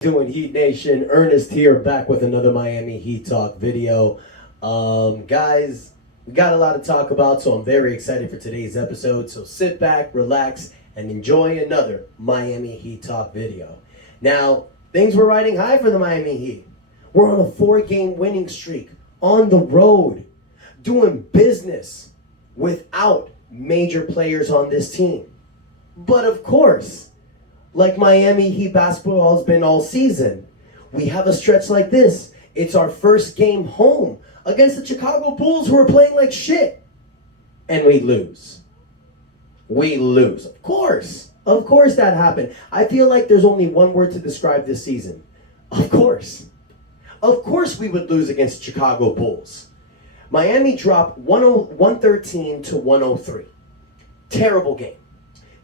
Doing Heat Nation, Ernest here, back with another Miami Heat Talk video. Guys, we got a lot to talk about, so I'm very excited for today's episode. So sit back, relax, and enjoy another Miami Heat Talk video. Now, things were riding high for the Miami Heat. We're on a 4-game winning streak, on the road, doing business without major players on this team. But of course, like Miami Heat basketball has been all season, we have a stretch like this. It's our first game home against the Chicago Bulls, who are playing like shit. And we lose. We lose. Of course that happened. I feel like there's only one word to describe this season. Of course. Of course we would lose against Chicago Bulls. Miami dropped 113 to 103. Terrible game.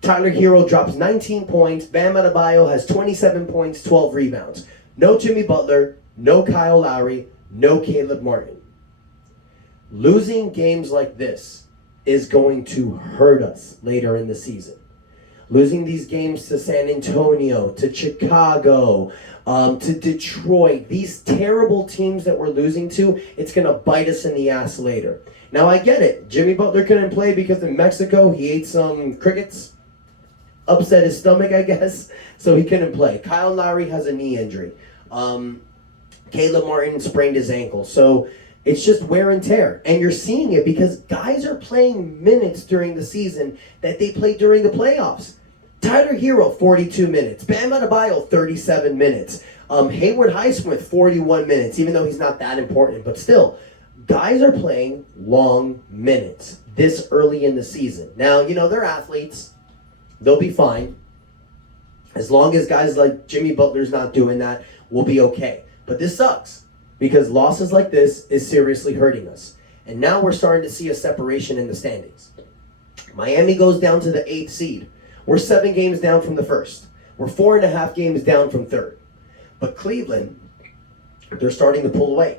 Tyler Herro drops 19 points. Bam Adebayo has 27 points, 12 rebounds. No Jimmy Butler, no Kyle Lowry, no Caleb Martin. Losing games like this is going to hurt us later in the season. Losing these games to San Antonio, to Chicago, to Detroit, these terrible teams that we're losing to, it's going to bite us in the ass later. Now, I get it. Jimmy Butler couldn't play because in Mexico he ate some crickets. Upset his stomach, I guess, so he couldn't play. Kyle Lowry has a knee injury. Caleb Martin sprained his ankle. So it's just wear and tear. And you're seeing it because guys are playing minutes during the season that they played during the playoffs. Tyler Herro, 42 minutes. Bam Adebayo, 37 minutes. Hayward Highsmith, 41 minutes, even though he's not that important. But still, guys are playing long minutes this early in the season. Now, they're athletes. They'll be fine. As long as guys like Jimmy Butler's not doing that, we'll be okay. But this sucks because losses like this is seriously hurting us. And now we're starting to see a separation in the standings. Miami goes down to the 8th seed. We're 7 games down from the first. We're 4.5 games down from third. But Cleveland, they're starting to pull away.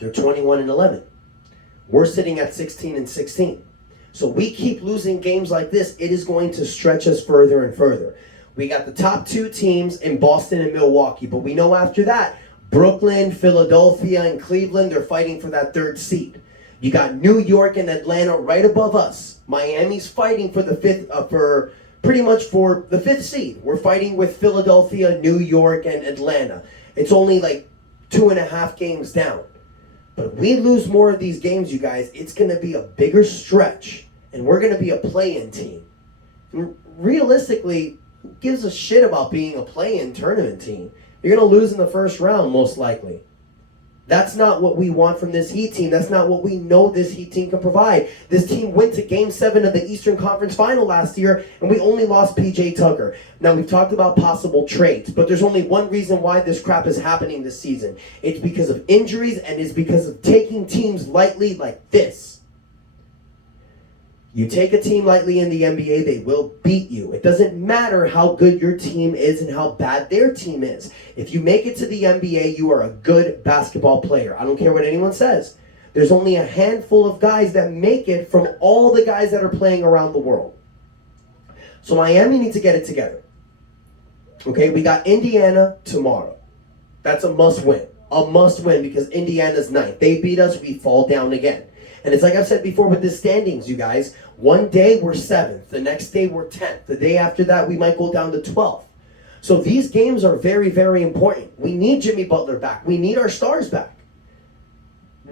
They're 21-11. We're sitting at 16-16. So we keep losing games like this, it is going to stretch us further and further. We got the top 2 teams in Boston and Milwaukee, but we know after that, Brooklyn, Philadelphia, and Cleveland, they're fighting for that 3rd seed. You got New York and Atlanta right above us. Miami's fighting for the 5th, for the 5th seed. We're fighting with Philadelphia, New York, and Atlanta. It's only like 2.5 games down. But if we lose more of these games, you guys, it's going to be a bigger stretch. And we're going to be a play-in team. Realistically, who gives a shit about being a play-in tournament team? You're going to lose in the first round, most likely. That's not what we want from this Heat team. That's not what we know this Heat team can provide. This team went to Game 7 of the Eastern Conference Final last year, and we only lost P.J. Tucker. Now, we've talked about possible trades, but there's only one reason why this crap is happening this season. It's because of injuries, and it's because of taking teams lightly like this. You take a team lightly in the NBA, they will beat you. It doesn't matter how good your team is and how bad their team is. If you make it to the NBA, you are a good basketball player. I don't care what anyone says. There's only a handful of guys that make it from all the guys that are playing around the world. So Miami needs to get it together. Okay, we got Indiana tomorrow. That's a must win. A must win because Indiana's 9th. They beat us, we fall down again. And it's like I've said before with the standings, you guys. One day we're 7th. The next day we're 10th. The day after that we might go down to 12th. So these games are very, very important. We need Jimmy Butler back. We need our stars back.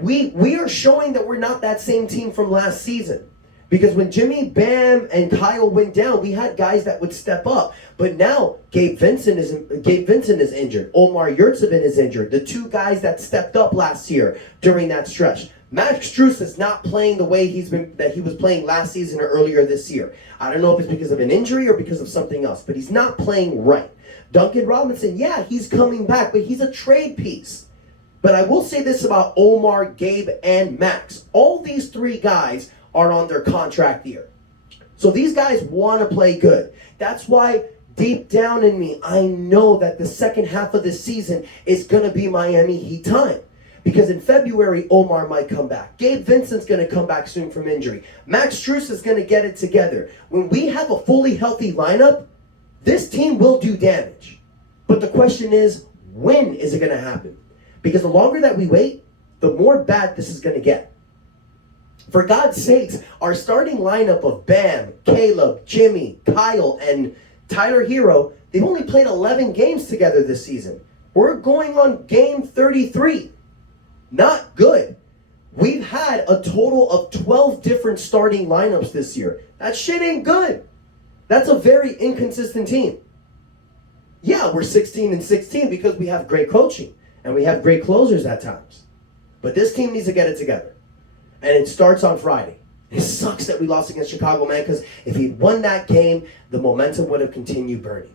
We are showing that we're not that same team from last season. Because when Jimmy, Bam, and Kyle went down, we had guys that would step up. But now Gabe Vincent is injured. Omar Yurtseven is injured. The 2 guys that stepped up last year during that stretch. Max Strus is not playing the way he was playing last season or earlier this year. I don't know if it's because of an injury or because of something else, but he's not playing right. Duncan Robinson, yeah, he's coming back, but he's a trade piece. But I will say this about Omar, Gabe, and Max. All these 3 guys are on their contract year. So these guys want to play good. That's why deep down in me, I know that the second half of the season is going to be Miami Heat time. Because in February, Omar might come back. Gabe Vincent's going to come back soon from injury. Max Strus is going to get it together. When we have a fully healthy lineup, this team will do damage. But the question is, when is it going to happen? Because the longer that we wait, the more bad this is going to get. For God's sakes, our starting lineup of Bam, Caleb, Jimmy, Kyle, and Tyler Hero, they've only played 11 games together this season. We're going on game 33. Not good. We've had a total of 12 different starting lineups this year. That shit ain't good. That's a very inconsistent team. Yeah, we're 16-16 because we have great coaching and we have great closers at times. But this team needs to get it together. And it starts on Friday. It sucks that we lost against Chicago, man, because if he won that game, the momentum would have continued burning.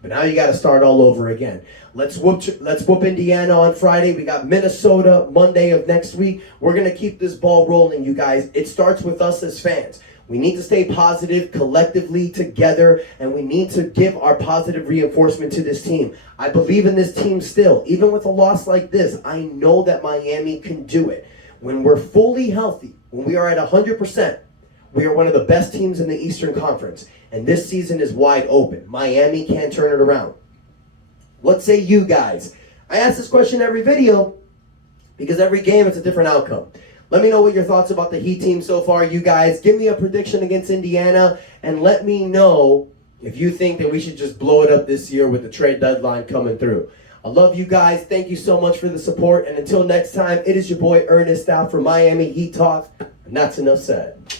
But now you got to start all over again. Let's whoop Indiana on Friday. We got Minnesota Monday of next week. We're going to keep this ball rolling, you guys. It starts with us as fans. We need to stay positive collectively together, and we need to give our positive reinforcement to this team. I believe in this team still. Even with a loss like this, I know that Miami can do it. When we're fully healthy, when we are at 100%, we are one of the best teams in the Eastern Conference. And this season is wide open. Miami can't turn it around. What say you guys? I ask this question every video because every game it's a different outcome. Let me know what your thoughts about the Heat team so far, you guys. Give me a prediction against Indiana and let me know if you think that we should just blow it up this year with the trade deadline coming through. I love you guys. Thank you so much for the support. And until next time, it is your boy Ernest out for Miami Heat Talk. And that's enough said.